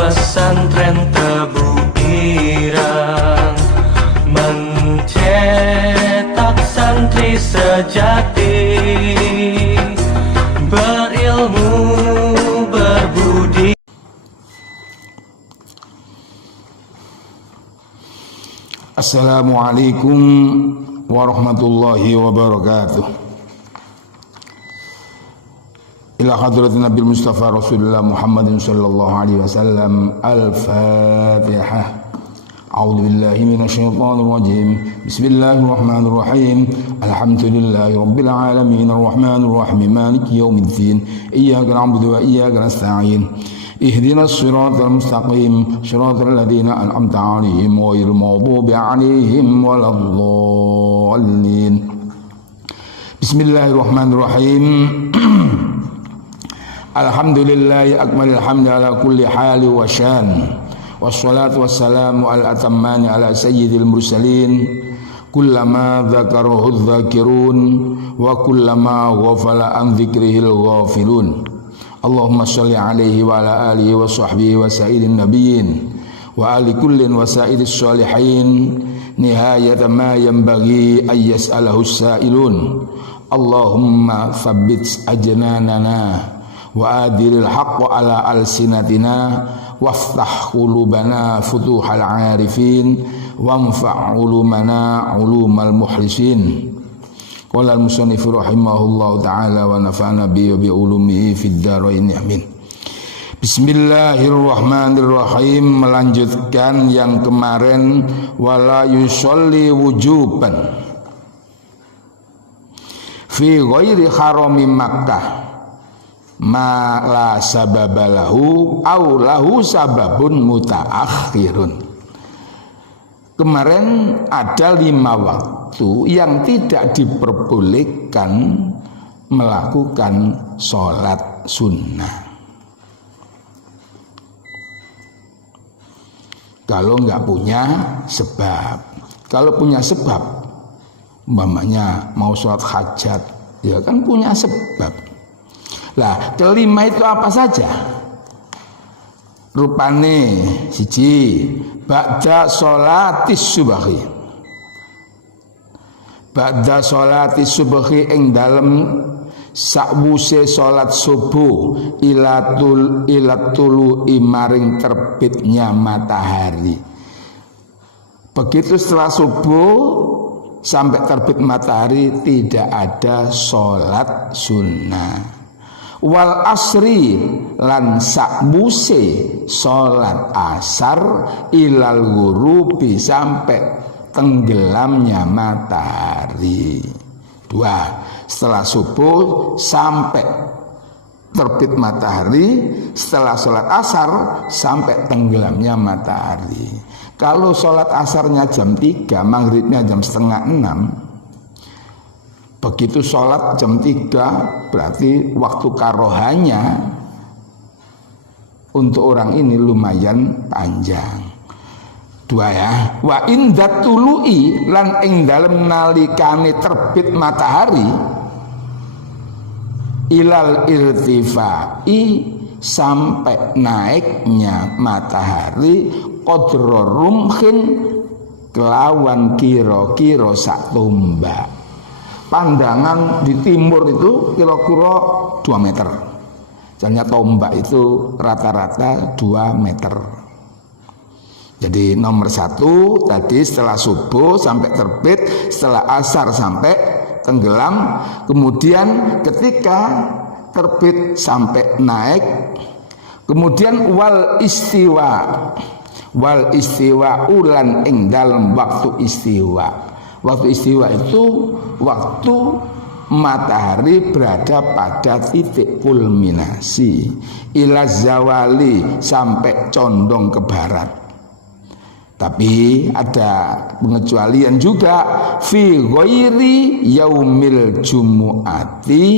pesantren Tebu Irang mencetak santri sejati, berilmu berbudi. Assalamualaikum warahmatullahi wabarakatuh. Ila hadratin Nabi Mustafa Rasulullah Muhammadin sallallahu alaihi wasallam. Al-Fatihah. A'udzu billahi minasyaitonir rajim. Bismillahirrahmanirrahim. Alhamdulillahi rabbil alamin arrahmanir rahim maliki yaumiddin. Iyyaka na'budu wa iyyaka nasta'in. Ihdinas siratal mustaqim, siratal ladzina an'amta 'alaihim ghairil maghdubi 'alaihim waladdallin. Bismillahirrahmanirrahim. Alhamdulillahi akmalil hamdi ala kulli hali wa syan. Wassalatu wassalamu ala atammani ala sayyidil mursalin. Kullama dzakarahu dzakirun wa kullama ghafala an dzikrihil ghafilun. Allahumma sholli alaihi wa ala alihi wa sahbihi wa sayyidin nabiyyin wa ali kullin wa sayyidis sholihin nihayata ma yanbaghi ay yas'alahu as-sa'ilun. Allahumma tsabbit ajnanana wa adiril haqqa ala alsinatina waftah qulubana futuhal arifin wanfa' ulumana ulumal muhlisin. Qala al-musannif rahimahullahu ta'ala wa nafa'ana bi ulumihi fid dharain amin. Bismillahirrahmanirrahim. Melanjutkan yang kemarin, wala yusolli wujuban fi ghairi harami Makkah ma la sababalahu au lahu sababun mutaakhirun. Kemarin ada 5 waktu yang tidak diperbolehkan melakukan sholat sunnah kalau nggak punya sebab. Kalau punya sebab, umpamanya mau sholat hajat, ya kan punya sebab. Lah, kelima itu apa saja? Rupane siji, ba'da sholatis subhi. Ba'da sholatis subhi ing dalem sakwuse salat subuh ilatul imaring terbitnya matahari. Begitu setelah subuh sampai terbit matahari tidak ada sholat sunnah. Wal asri lan sakbuse sholat asar ilal ghurubi sampai tenggelamnya matahari. 2. Setelah subuh sampai terbit matahari, setelah sholat asar sampai tenggelamnya matahari. Kalau sholat asarnya jam 3, maghribnya jam setengah 6, begitu sholat jam 3 berarti waktu karohanya untuk orang ini lumayan panjang. 2 ya. Wa indat tulu'i lan ing dalem nalikane terbit matahari ilal irtifai sampai naiknya matahari qadra rumhin kelawan kira-kira sak tombak. Pandangan di timur itu kira-kira 2 meter. Misalnya tombak itu rata-rata 2 meter. Jadi nomor 1 tadi setelah subuh sampai terbit, setelah asar sampai tenggelam, kemudian ketika terbit sampai naik, kemudian wal istiwa ulan ing dalam waktu istiwa. Waktu istiwa itu waktu matahari berada pada titik kulminasi ila zawali sampai condong ke barat. Tapi ada pengecualian juga fi ghairi yaumil jumu'ati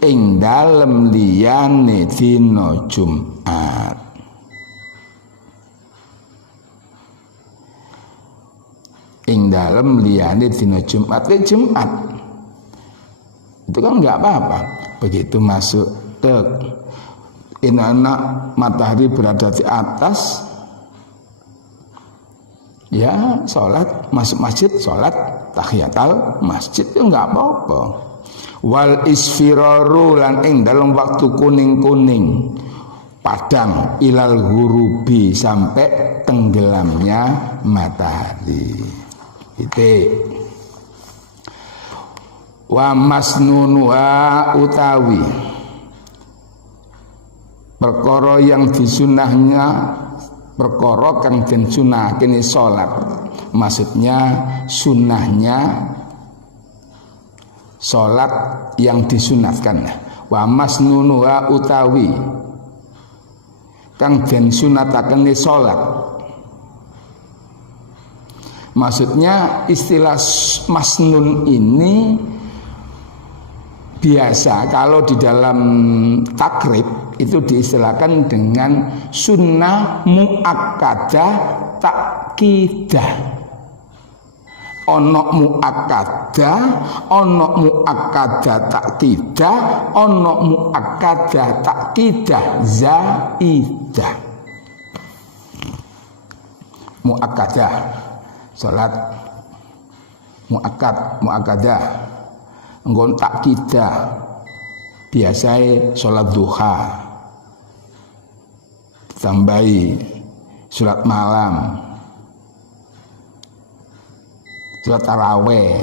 ing dalem liyane dina Jumat. Ing dalem liyane dina Jumat, Jumat itu kan nggak apa-apa. Begitu masuk enak-enak matahari berada di atas, ya sholat, masuk masjid sholat tahiyatul masjid itu enggak apa-apa. Wal isfiraru lan ing dalam waktu kuning-kuning padang ilal ghurubi sampai tenggelamnya matahari. Titik. Wa masnunuha utawi perkara yang disunahnya, perkara kang den sunah kene salat, maksudnya sunahnya salat yang disunatkan. Wa masnunuha utawi kang den sunatakene salat, maksudnya istilah masnun ini biasa kalau di dalam takrib itu diistilahkan dengan sunnah muakkadah takkidah. Ono muakkadah, ono muakkadah takkidah, ono muakkadah takkidah zaidah. Muakkadah salat muakkadah nggon takkidah biasanya salat duha ditambahi salat malam, salat tarawih,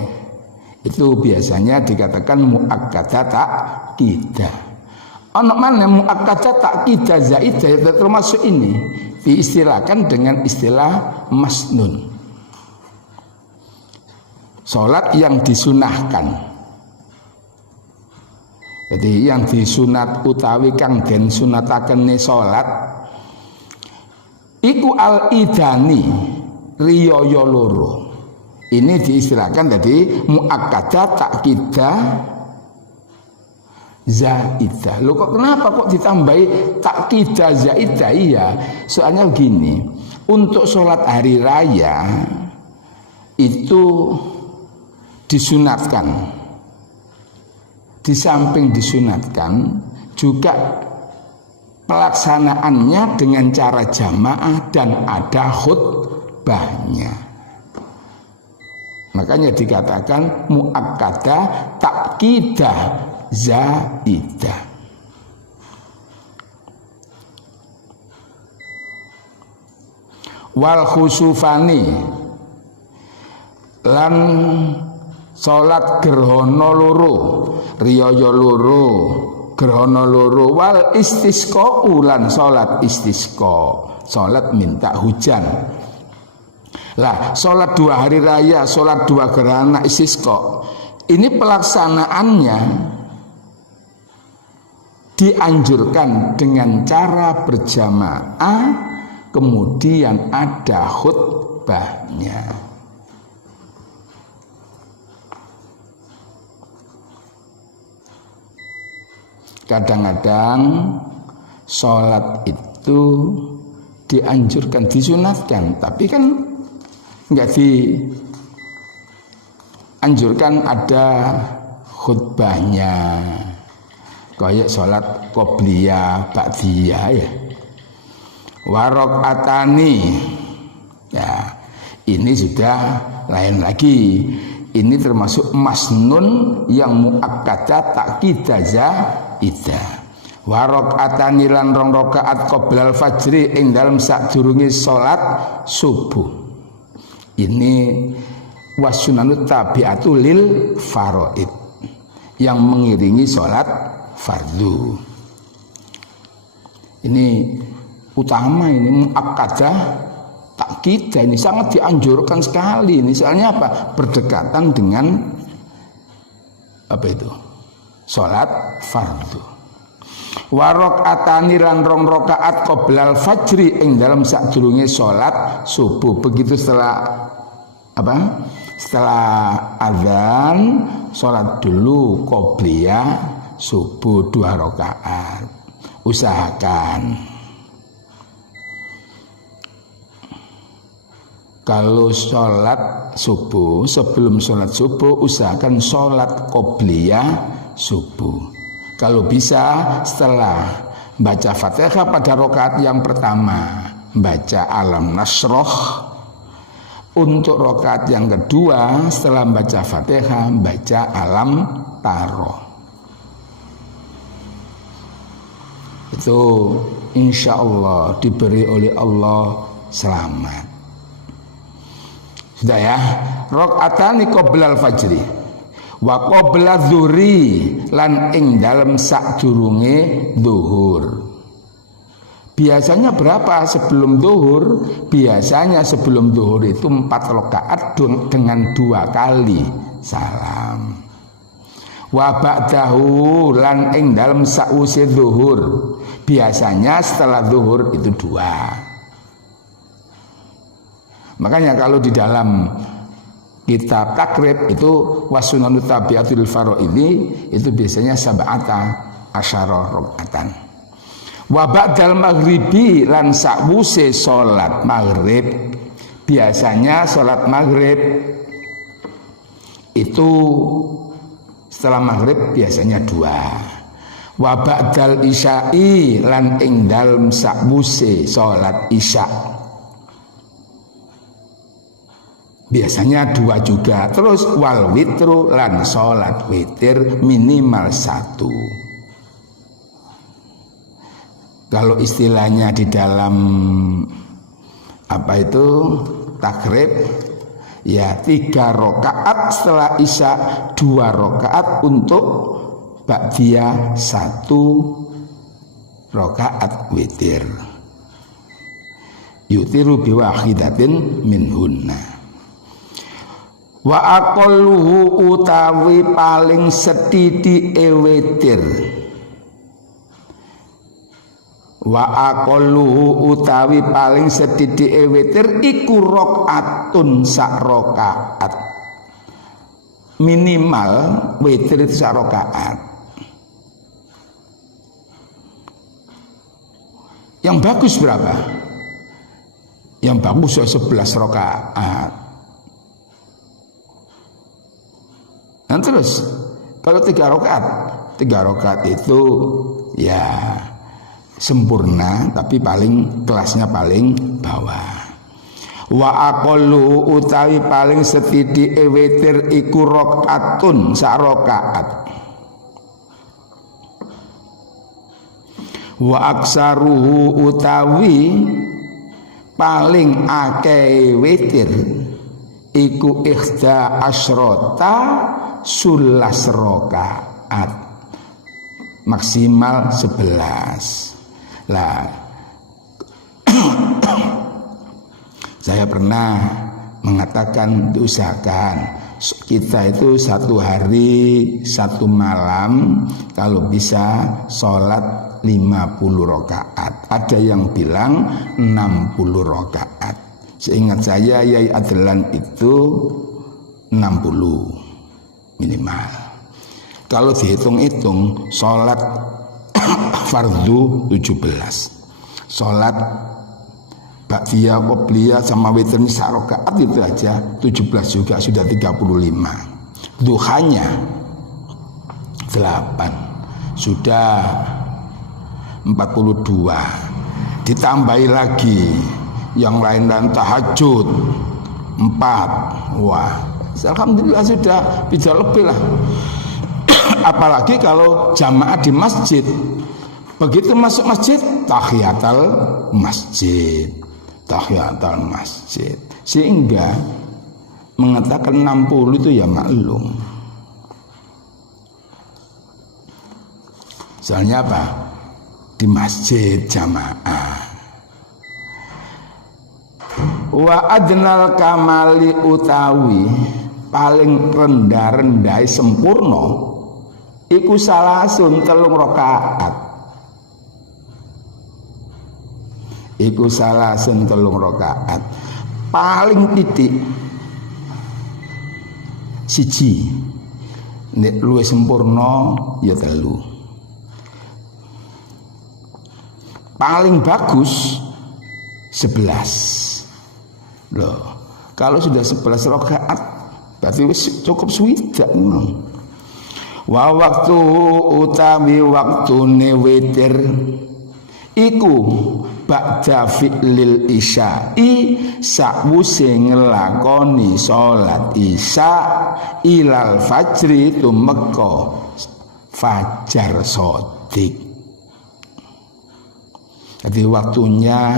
itu biasanya dikatakan muakkadah takkidah. Ono mana muakkadah takkidah zaidah termasuk ini diistilahkan dengan istilah masnun, salat yang disunahkan. Jadi yang disunat utawi kang den sunatakene salat iku al-idani riyaya loro. Ini diistilahkan jadi muakkadah takkidah zaidah. Loh kok kenapa kok ditambahi takkidah zaidah? Iya, soalnya gini, untuk sholat hari raya itu disunatkan. Di samping disunatkan juga pelaksanaannya dengan cara jamaah dan ada khutbahnya. Makanya dikatakan muakkadah takkidah zaidah. Wal khusufani lan salat gerhana loro, riyaya loro, gerhana loro, wal istisqa ulan salat istisqa, salat minta hujan. Lah, salat 2 hari raya, salat 2 gerhana istisqa, ini pelaksanaannya dianjurkan dengan cara berjamaah, kemudian ada khutbahnya. Kadang-kadang sholat itu dianjurkan, disunatkan, tapi kan enggak dianjurkan ada khutbahnya. Kayak sholat qobliyah, ba'diyah ya. Warokatani, ya ini sudah lain lagi. Ini termasuk masnun yang muakkadah takkidah zaidah. Wa rakaatani lan 2 rakaat qoblal fajri ing dalem sadurunge salat subuh. Ini wasunanut tabi'atu lil faraid, yang mengiringi salat fardu. Ini utama, ini muakkadah takkidah, ini sangat dianjurkan sekali. Ini soalnya apa? Berdekatan dengan apa itu? Salat fardu. Wa rakaatani lan 2 rakaat qoblal fajri ing dalam sadurunge salat subuh. Begitu setelah apa? Setelah azan salat dulu qobliyah subuh 2 rakaat. Usahakan kalau sholat subuh, sebelum sholat subuh usahakan sholat qobliyah subuh. Kalau bisa setelah baca Fatihah pada rakaat yang pertama, baca Alam Nasroh. Untuk rakaat yang kedua setelah baca Fatihah, baca Alam Taro. Itu insya Allah diberi oleh Allah selamat. Sudah ya. Rakaatani qoblal fajri wa qabla dzuri, lan ing dalem sadurunge zuhur. Biasanya berapa sebelum zuhur? Biasanya sebelum zuhur itu 4 rakaat dengan 2 kali salam. Wa ba'dahu, lan ing dalem sause zuhur. Biasanya setelah zuhur itu 2. Makanya kalau di dalam kitab takrib itu wasunanut tabiatul faraidi itu biasanya sab'ata asyara rakaatan. Wa ba'dal maghribi, lan sakwuse salat maghrib. Biasanya salat maghrib itu setelah maghrib biasanya 2. Wa ba'dal isya'i, lan ing dalem sakwuse salat isya biasanya 2 juga. Terus wal witru, lan salat witir minimal 1. Kalau istilahnya di dalam apa itu takrib, ya 3 rakaat setelah isya, 2 rakaat untuk ba'diyah, 1 rakaat witir. Yutiru biwahidatin minhunna. Wa aqalluhu, utawi paling setithike witir. Wa aqalluhu, utawi paling setithike witir iku rakaatun, sak rakaat. Minimal witir itu sak rakaat. Yang bagus berapa? Yang bagus 11 rakaat. Dan terus kalau 3 rakaat itu ya sempurna, tapi kelasnya paling bawah. Wa aqallu, utawi paling setithike witir iku rakaatun, sak rakaat. Wa aksaruhu, utawi paling akeh witir iku ikhda asyrota, 11 rakaat. Maksimal 11. Lah, saya pernah mengatakan diusahakan kita itu 1 hari 1 malam kalau bisa sholat 50 rakaat. Ada yang bilang 60 rakaat. Seingat saya Yai Adlan itu 60 minimal. Kalau dihitung-hitung sholat fardu 17, sholat ba'diyah, qobliyah sama witir sak rakaat itu aja 17 juga sudah 35. Duhanya 8 sudah 42. Ditambahi lagi yang lain dan tahajud 4. Wah, alhamdulillah sudah bisa lebih lah. Apalagi kalau jamaah di masjid, begitu masuk masjid tahiyatul masjid, sehingga mengatakan 60 itu ya maklum. Soalnya apa? Di masjid jamaah. Wa adnal kamali, utawi paling rendah-rendah sempurna iku salasun 3 rakaat. Iku salasun 3 rakaat. Paling titik siji, nek luwih sempurna ya 3. Paling bagus 11. Loh, kalau sudah 11 rakaat berarti cukup swidak memang. Wa waktu utawi waktune witir iku ba'da fi'lil isya'i sakwuse ngelakoni salat isya ilal fajri tumeka fajar sodik. Jadi waktunya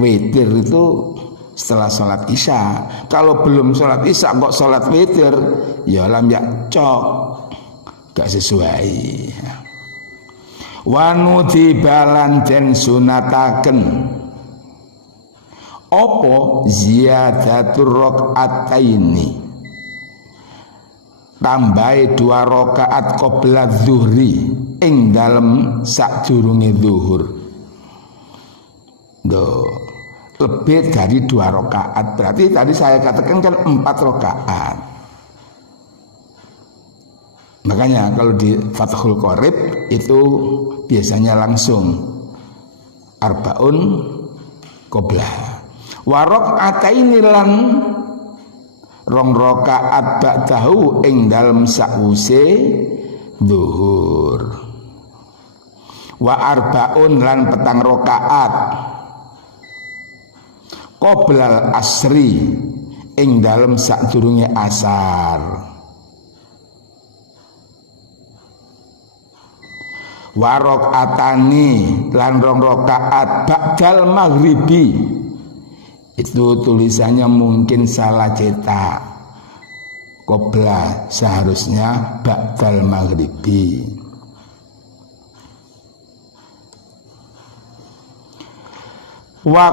witir itu setelah sholat isya. Kalau belum sholat isya kok sholat witir, ya lam cok, gak sesuai. Wanudi balan den sunataken opo ziyadatur rakaataini, tambahi 2 rakaat qabla zuhri ing dalem sadurunge zuhur. Lebih dari 2 rakaat. Berarti tadi saya katakan kan 4 rakaat. Makanya kalau di Fathul Qorib itu biasanya langsung arbaun qobla. Wa rakaataini lan 2 rakaat ba'dahu ing dalem sakwuse zuhur. Wa arbaun lan 4 rakaat qoblal asri ing dalem sadurunge asar. Wa rakaatani lan 2 rakaat ba'dal maghribi. Itu tulisannya mungkin salah cetak. Qobla seharusnya ba'dal maghribi. Wa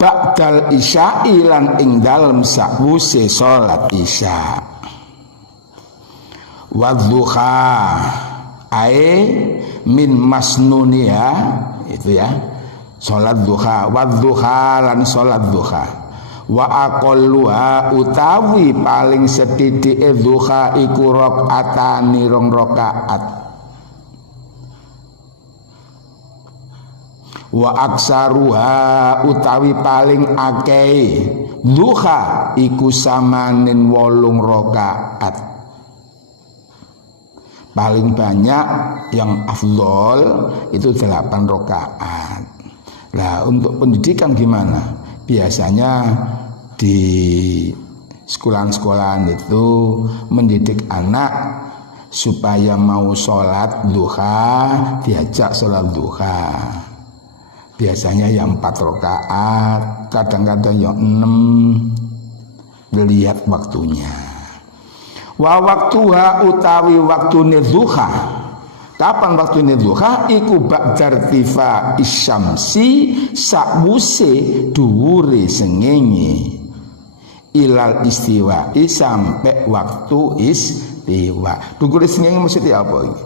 ba'dal isya'i lan ing dalem sakwuse salat isya. Wa dhuha ae min masnunia, itu ya, salat duha. Wa dhuha lan salat duha. Wa aqalluha utawi paling sedhithike duha iku rakaatani 2 rakaat. Wa aksaruha utawi paling akeh duha iku samanin 8 rakaat. Paling banyak yang afdol itu 8 rakaat. Nah, untuk pendidikan gimana? Biasanya di sekolah-sekolahan itu mendidik anak supaya mau sholat duha, diajak sholat duha. Biasanya yang 4 rakaat, kadang-kadang yang 6, dilihat waktunya. Wa waktuha utawi waktune duha. Kapan waktune duha? Iku ba'dar tifa isyamsi sakwuse dhuwure sengenge ilal istiwa sampai waktu istiwa. Dhuwure sengenge maksudnya apa ini?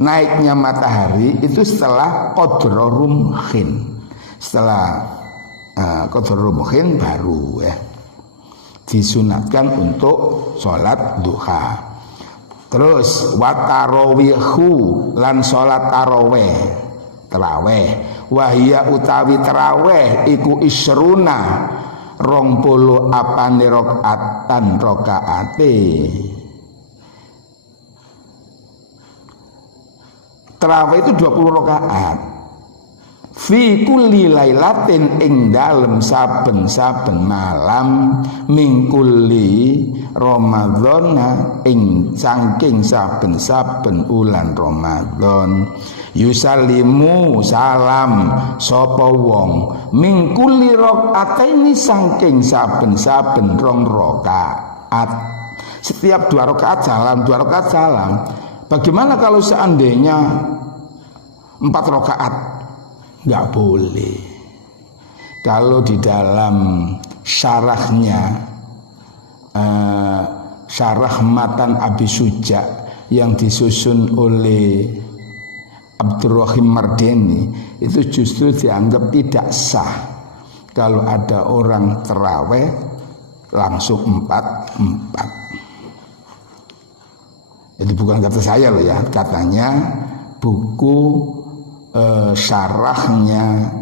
Naiknya matahari itu setelah qadra rumhin. Setelah qadra rumhin baru ya disunatkan untuk sholat duha. Terus watarowihu lan sholat taraweh, wahia utawi taraweh iku isruna 20 apane rakaatan rakaate. Taraweh itu 20 rakaat. Fi kulli lailatin ing dalem saben-saben malam min kulli ramadhana ing saking saben-saben ulan Ramadan. Yusallimu salam sapa wong min kulli rakaataini saking saben-saben 2 rakaat. Setiap 2 rakaat salam, 2 rakaat salam. Bagaimana kalau seandainya 4 rakaat? Nggak boleh. Kalau di dalam syarahnya syarah matan Abi Suja yang disusun oleh Abdurrahim Mardeni itu justru dianggap tidak sah kalau ada orang terawih langsung 4. Itu bukan kata saya loh ya, katanya buku syarahnya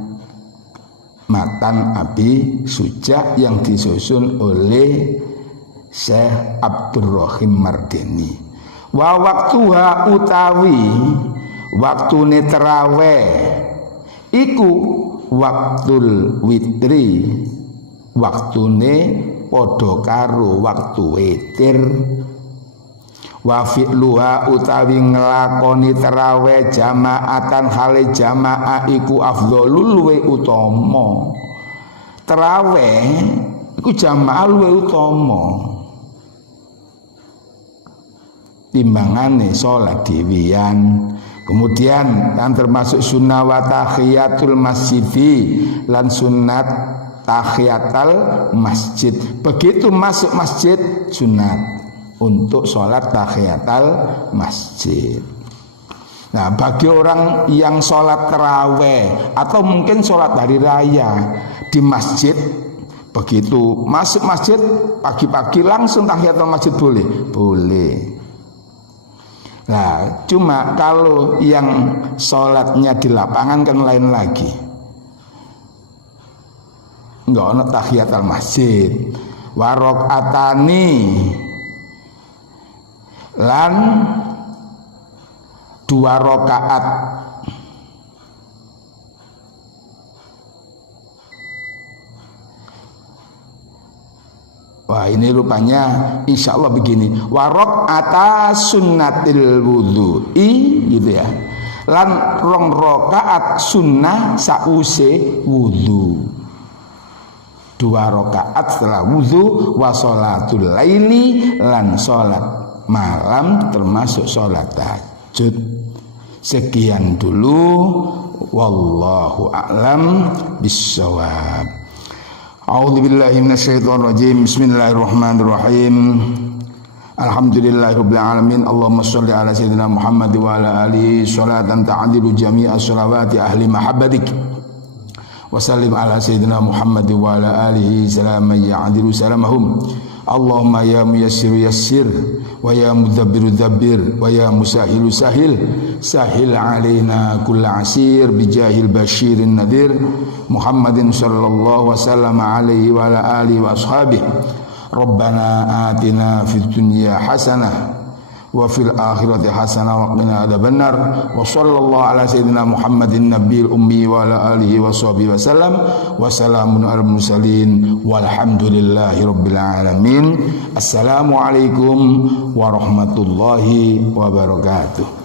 matan Abi Suja yang disusun oleh Syekh Abdurrahim Mardeni. Wa waktuha utawi waktune terawih iku waktul witri, waktune padha karo waktu witir. Wa fi'luha utawi nglakoni tarawih jamaatan hale jamaah iku afdhalul luwe utama. Tarawih iku jamaah luwe utama timbangane salat dhewean. Kemudian yang termasuk sunnah wa tahiyatul masjidi, lan sunat tahiyatul masjid. Begitu masuk masjid sunat untuk sholat tahiyatul masjid. Nah, bagi orang yang sholat taraweh atau mungkin sholat hari raya di masjid, begitu masuk masjid pagi-pagi langsung tahiyatul masjid boleh? Boleh. Nah, cuma kalau yang sholatnya di lapangan kan lain lagi. Enggak ada tahiyatul masjid. Wa rakaatani, lan 2 rakaat. Wah, ini rupanya insya Allah begini. Wa rakaat sunnatil wudhu'i, gitu ya. Lan 2 rakaat sunnah sause wudhu. 2 rakaat setelah wudhu. Wa sholatul laili, lan sholat malam termasuk sholat tahajud. Sekian dulu, wallahu a'lam bissawab. A'udzubillahi minasyaitonirrajim. Bismillahirrahmanirrahim. Alhamdulillahirabbil alamin. Allahumma shalli ala sayyidina Muhammad wa ala alihi sholatan ta'dilu jami'a sholawati ahli mahabbatik. Wa sallim ala sayyidina Muhammad wa ala alihi salaman ya'dilu salamahum. Allahumma ya muyassiru yassir, wa ya mudabbiru dabbir, wa ya musahilu sahil. Sahil alaina kulla asir bijahil basyirin nadir Muhammadin sallallahu wasallam alaihi wa ala alihi wa ashabihi. Rabbana atina fid dunya hasanah wa fil akhirati hasanah wa qina adzabannar. Wa sallallahu ala sayyidina Muhammadin nabiyil ummi wa ala alihi wa sahbihi wasallam. Wa salamun alal mursalin walhamdulillahi rabbil alamin. Assalamualaikum warahmatullahi wabarakatuh.